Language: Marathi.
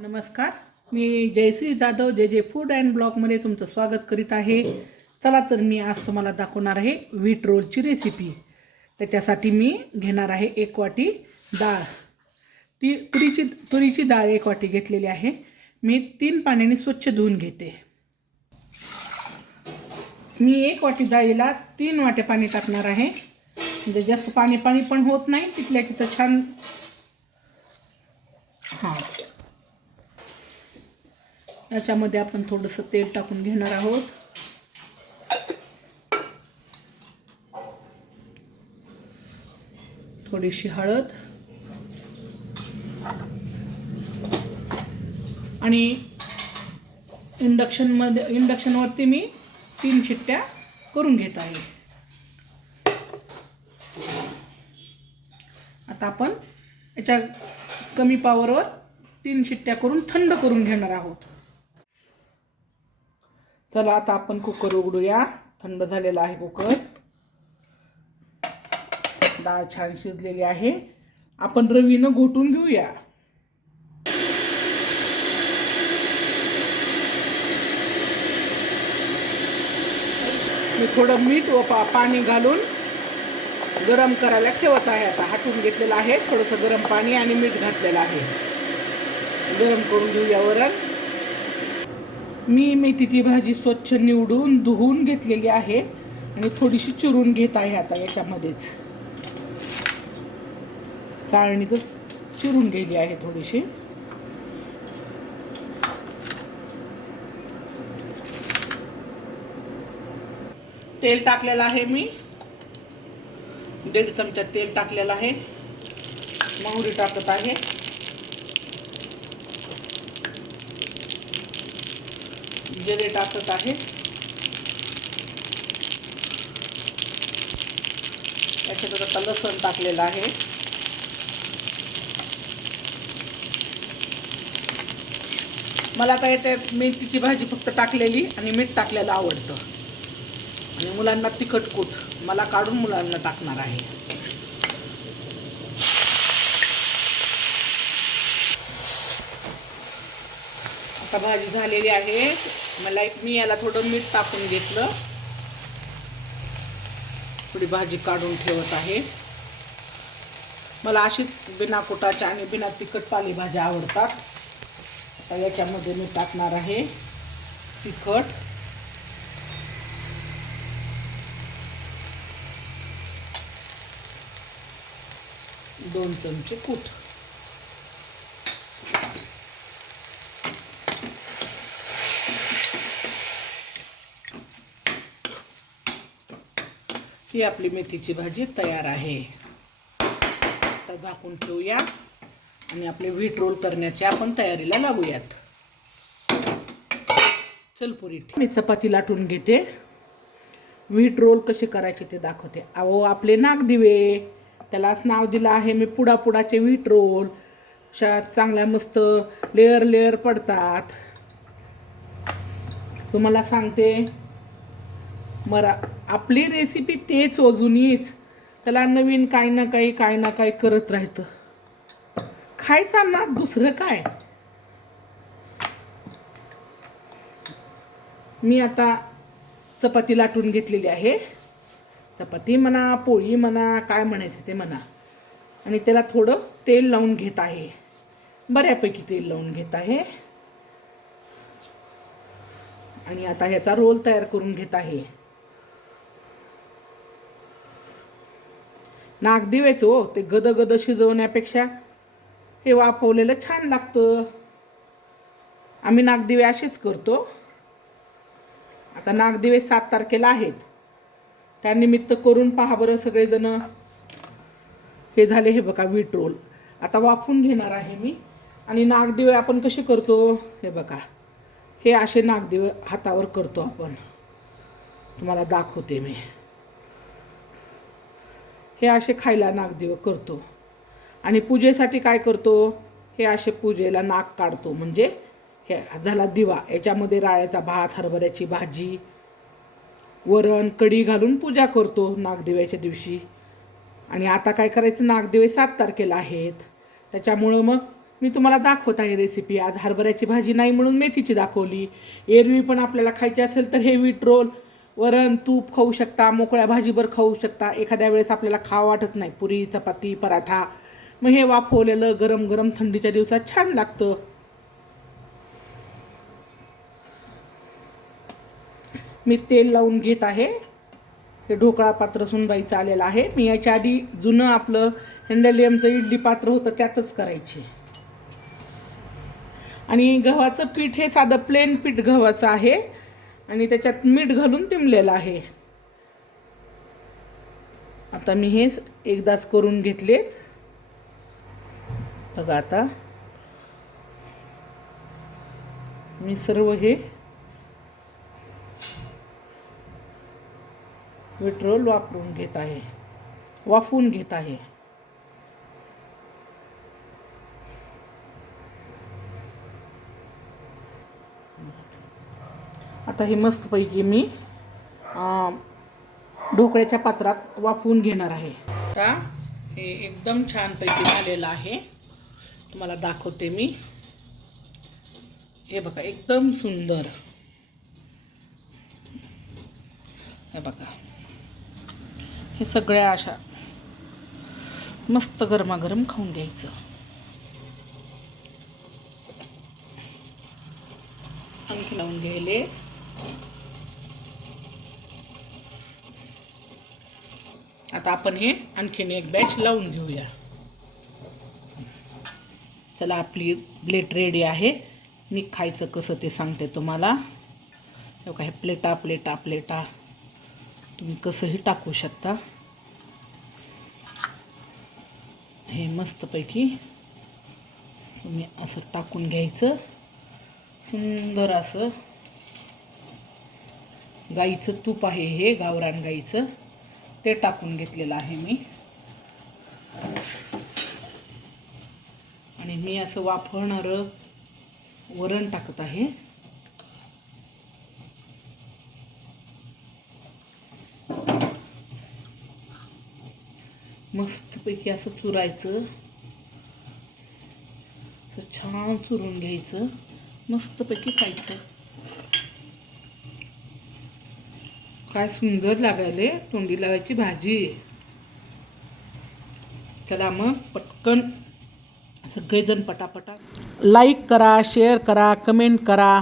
नमस्कार. मी जयश्री जाधव जे जे फूड अँड ब्लॉगमध्ये तुमचं स्वागत करीत आहे. चला तर मी आज तुम्हाला दाखवणार आहे व्हीट रोलची रेसिपी त्याच्यासाठी मी घेणार आहे एक वाटी डाळ. ती तुरीची तुरीची डाळ एक वाटी घेतलेली आहे. मी तीन पाण्याने स्वच्छ धुवून घेते. मी एक वाटी डाळीला तीन वाटे पाणी टाकणार आहे. म्हणजे जास्त पाणी पाणी पण होत नाही. तिथल्या तिथं छान हां. याच्यामध्ये आपण थोडंसं तेल टाकून घेणार आहोत. थोडीशी हळद. आणि इंडक्शनमध्ये इंडक्शनवरती मी तीन शिट्ट्या करून घेत आहे. आता आपण याच्या कमी पावरवर तीन शिट्ट्या करून थंड करून घेणार आहोत. चला आता आपण कुकर उघडूया. थंड झालेला आहे कुकर डाळ छान शिजलेली आहे. आपण रवीनं घोटून घेऊया. मी थोडं मीठ व पा पाणी घालून गरम करायला ठेवत आहे. आता हाटून घेतलेलं आहे. थोडंसं गरम पाणी आणि मीठ घातलेलं आहे. गरम करून घेऊया वरण. मी मेथीची भाजी स्वच्छ निवडून धुवून घेतलेली आहे आणि थोडीशी चिरून घेत आहे आता याच्यामध्येच. चाळणीतच चिरून गेली आहे थोडीशी. तेल टाकलेलं आहे मी. दीड चमचा तेल टाकलेलं आहे. मोहरी टाकत आहे. जिरे टाकत आहे. याच्यात आता लसण टाकलेलं आहे. मला काय ते मेथीची भाजी फक्त टाकलेली आणि मीठ टाकलेलं आवडतं. आणि मुलांना तिखट कूट मला काढून मुलांना टाकणार आहे. आता भाजी झालेली आहे. मला एक मी याला थोडं मीठ टाकून घेतलं. थोडी भाजी काढून ठेवत आहे. मला अशीच बिना कुटाच्या आणि बिना तिखट पालेभाज्या आवडतात. आता याच्यामध्ये मी टाकणार आहे तिखट. दोन चमचे कूट. ही आपली मेथीची भाजी तयार आहे. आता झाकून ठेवूया आणि आपले व्हीट रोल करण्याच्या आपण तयारीला लागूयात. चल पुरी मी चपाती लाटून घेते. व्हीट रोल कसे करायचे ते दाखवते. अहो आपले नागदिवे त्यालाच नाव दिलं आहे मी पुडा पुडाचे व्हीट रोल. शा चांगल्या मस्त लेअर लेअर पडतात. तुम्हाला सांगते मरा आपली रेसिपी तेच अजूनहीच त्याला नवीन काही ना काही काय ना काही करत राहतं. खायचा ना दुसरं काय? मी आता चपाती लाटून घेतलेली आहे. चपाती म्हणा पोळी म्हणा काय म्हणायचं ते म्हणा. आणि त्याला थोडं तेल लावून घेत आहे. बऱ्यापैकी तेल लावून घेत आहे. आणि आता ह्याचा रोल तयार करून घेत आहे. नागदिवेच हो ते गद गद शिजवण्यापेक्षा हे वाफवलेलं छान लागतं. आम्ही नागदिवे असेच करतो. आता नागदिवे सात तारखेला आहेत. त्यानिमित्त करून पहा बरं सगळेजण. हे झाले हे बघा वीट रोल. आता वाफून घेणार आहे मी. आणि नागदिवे आपण कसे करतो? हे बघा. हे असे नागदिवे हातावर करतो आपण. तुम्हाला दाखवते मी. हे असे खायला नागदेव करतो. आणि पूजेसाठी काय करतो? हे असे पूजेला नाक काढतो. म्हणजे हे झाला दिवा. याच्यामध्ये राळ्याचा भात हरभऱ्याची भाजी वरण कढी घालून पूजा करतो नागदेव्याच्या दिवशी. आणि आता काय करायचं? नागदेवे सात तारखेला आहेत. त्याच्यामुळं मग मी तुम्हाला दाखवत आहे रेसिपी आज हरभऱ्याची भाजी नाही म्हणून मेथीची दाखवली. एरवी पण आपल्याला खायची असेल तर हे वीट रोल वरण तूप खाऊ शकता मोकळ्या भाजीभर खाऊ शकता. एखाद्या वेळेस आपल्याला खावं वाटत नाही. पुरी चपाती पराठा. मग हे वाफवलेलं गरम गरम थंडीच्या दिवसात छान लागतं. मी तेल लावून घेत आहे. हे ढोकळा पात्र सुनबाईचं आलेलं आहे. मी याच्या आधी जुनं आपलं हँडलियमचं इडली पात्र होतं त्यातच करायची. आणि गव्हाचं पीठ हे साधं प्लेन पीठ गव्हाचं आहे. आणि त्याच्यात मीठ घालून टिमलेलं आहे. आता मी हे एकदाच करून घेतलेत बघा आता. मी सर्व हे विट्रोल वापरून घेत आहे. वाफवून घेत आहे. आता हे मस्तपैकी मी ढोकळ्याच्या पात्रात वाफवून घेणार आहे. आता हे एकदम छानपैकी झालेलं आहे. तुम्हाला दाखवते मी. हे बघा एकदम सुंदर. हे बघा. हे सगळ्या अशा मस्त गरमागरम खाऊन घ्यायचं. आणखी लावून घ्यायले. आता आपण हे आणखीन एक बॅच लावून घेऊया. चला आपली प्लेट रेडी आहे. मी खायचं कसं ते सांगते तुम्हाला. बघा हे प्लेटा प्लेटा प्लेटा तुम्ही कसंही टाकू शकता. हे मस्तपैकी तुम्ही असं टाकून घ्यायचं. सुंदर असं गाईचं तूप आहे हे गावरान गाईचं. ते टाकून घेतलेलं आहे मी. आणि मी असं वाफवणारं वरण टाकत आहे. मस्तपैकी असं चुरायचं. असं छान चुरून घ्यायचं. मस्तपैकी खायचं. काय सुंदर लागायले. तोंडी लावायची भाजी. चला मग पटकन सगळेजण पटापटा. लाईक करा शेअर करा कमेंट करा.